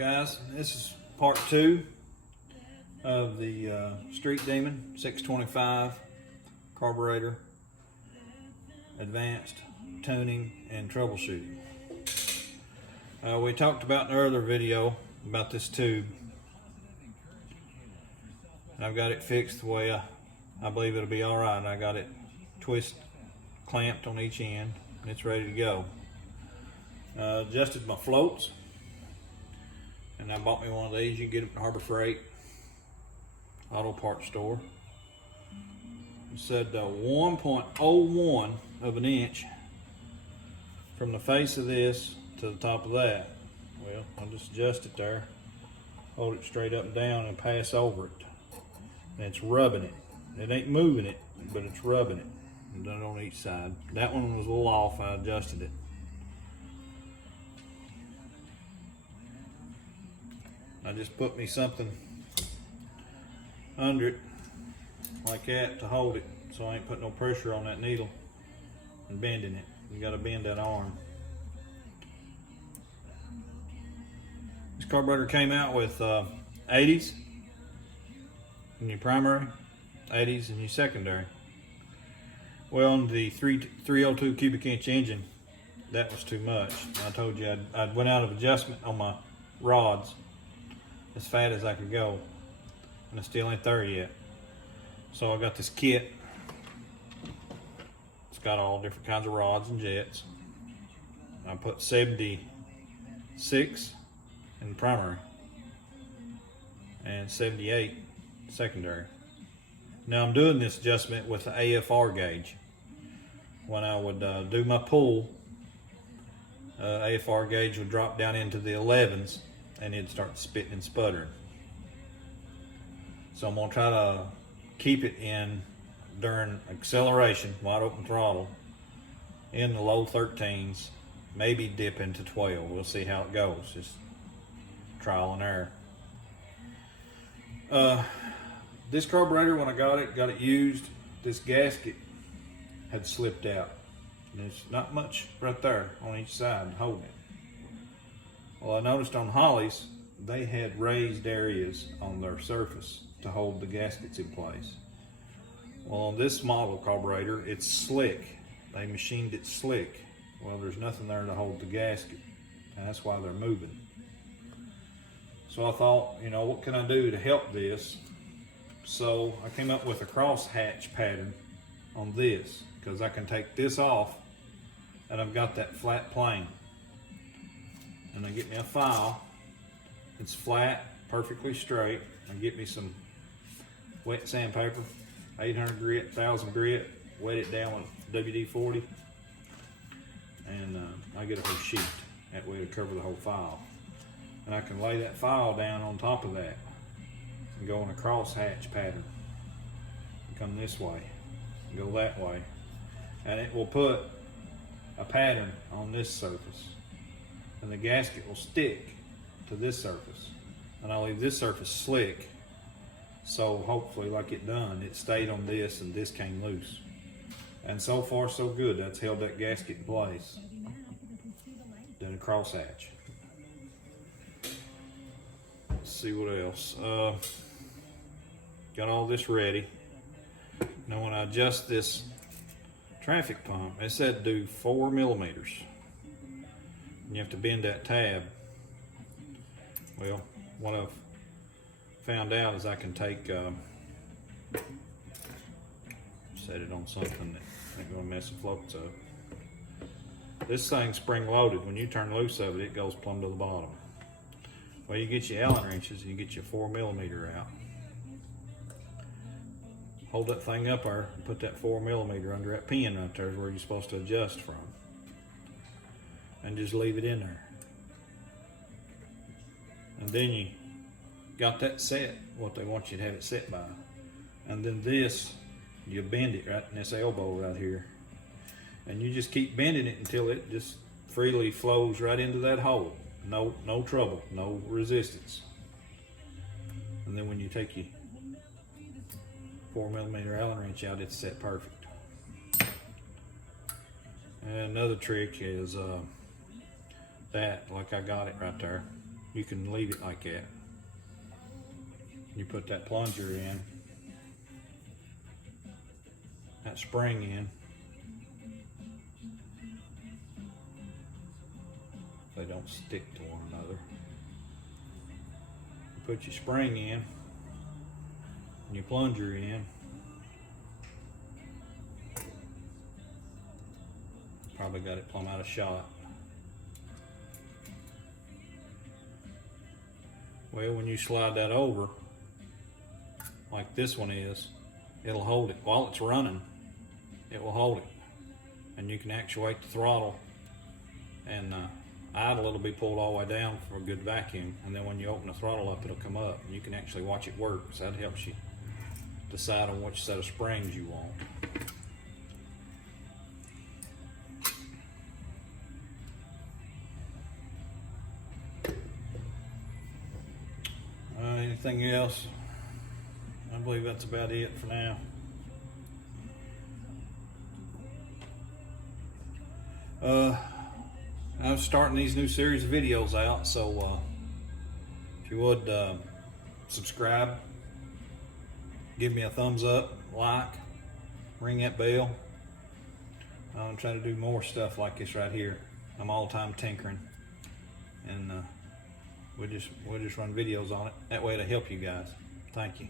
guys, this is part 2 of the Street Demon 625 carburetor, advanced tuning and troubleshooting. We talked about in the earlier video about this tube, and I've got it fixed the way I believe it'll be alright. I got it clamped on each end and it's ready to go. Adjusted my floats, and I bought me one of these. You can get them at Harbor Freight auto parts store. It said 1.01 of an inch from the face of this to the top of that. Well, I'll just adjust it there, hold it straight up and down and pass over it, and it's rubbing it. It ain't moving it, but it's rubbing it, and done it on each side. That one was a little off. I adjusted it. I just put me something under it like that to hold it, so I ain't putting no pressure on that needle and bending it. You got to bend that arm. This carburetor came out with 80s in your primary, 80s in your secondary. Well, on the 302 cubic inch engine, that was too much. I told you I'd went out of adjustment on my rods as fat as I could go, and I still ain't there yet. So I got this kit. It's got all different kinds of rods and jets. I put 76 in the primary and 78 secondary. Now I'm doing this adjustment with the AFR gauge. When I would do my pull, AFR gauge would drop down into the 11s and it'd start spitting and sputtering. So I'm gonna try to keep it in during acceleration, wide open throttle, in the low 13s, maybe dip into 12. We'll see how it goes, just trial and error. This carburetor, when I got it used, this gasket had slipped out. And there's not much right there on each side holding it. Well, I noticed on Holley's, they had raised areas on their surface to hold the gaskets in place. Well, on this model carburetor, it's slick. They machined it slick. Well, there's nothing there to hold the gasket, and that's why they're moving. So I thought, you know, what can I do to help this? So I came up with a cross hatch pattern on this, because I can take this off, and I've got that flat plane. And I get me a file. It's flat, perfectly straight. I get me some wet sandpaper, 800 grit, 1000 grit, wet it down with WD-40, and I get a whole sheet. That way to cover the whole file. And I can lay that file down on top of that and go in a cross hatch pattern. Come this way, go that way, and it will put a pattern on this surface. And the gasket will stick to this surface, and I'll leave this surface slick, so hopefully, like it done, it stayed on this and this came loose. And so far so good. That's held that gasket in place. Then a cross hatch. Let's see what else. Got all this ready. Now when I adjust this traffic pump, it said do 4 millimeters. You have to bend that tab. Well, what I've found out is I can take, set it on something that ain't gonna mess the floats up. This thing's spring loaded. When you turn loose of it, it goes plumb to the bottom. Well, you get your Allen wrenches, you get your 4 millimeter out. Hold that thing up there and put that 4 millimeter under that pin right there is where you're supposed to adjust from. And just leave it in there. And then you got that set, what they want you to have it set by. And then this, you bend it right in this elbow right here. And you just keep bending it until it just freely flows right into that hole. No trouble, no resistance. And then when you take your 4 millimeter Allen wrench out, it's set perfect. And another trick is that, like I got it right there. you can leave it like that. You put that plunger in, that spring in. They don't stick to one another. You put your spring in and your plunger in. Probably got it plumb out of shot. Well, when you slide that over, like this one is, it'll hold it. While it's running, it will hold it. And you can actuate the throttle, and idle, it'll be pulled all the way down for a good vacuum. And then when you open the throttle up, it'll come up, and you can actually watch it work. So that helps you decide on which set of springs you want. Anything else? I believe that's about it for now. I'm starting these new series of videos out, so if you would subscribe, give me a thumbs up, like, ring that bell. I'm trying to do more stuff like this right here. I'm all time tinkering, and we'll just run videos on it. That way it'll help you guys. Thank you.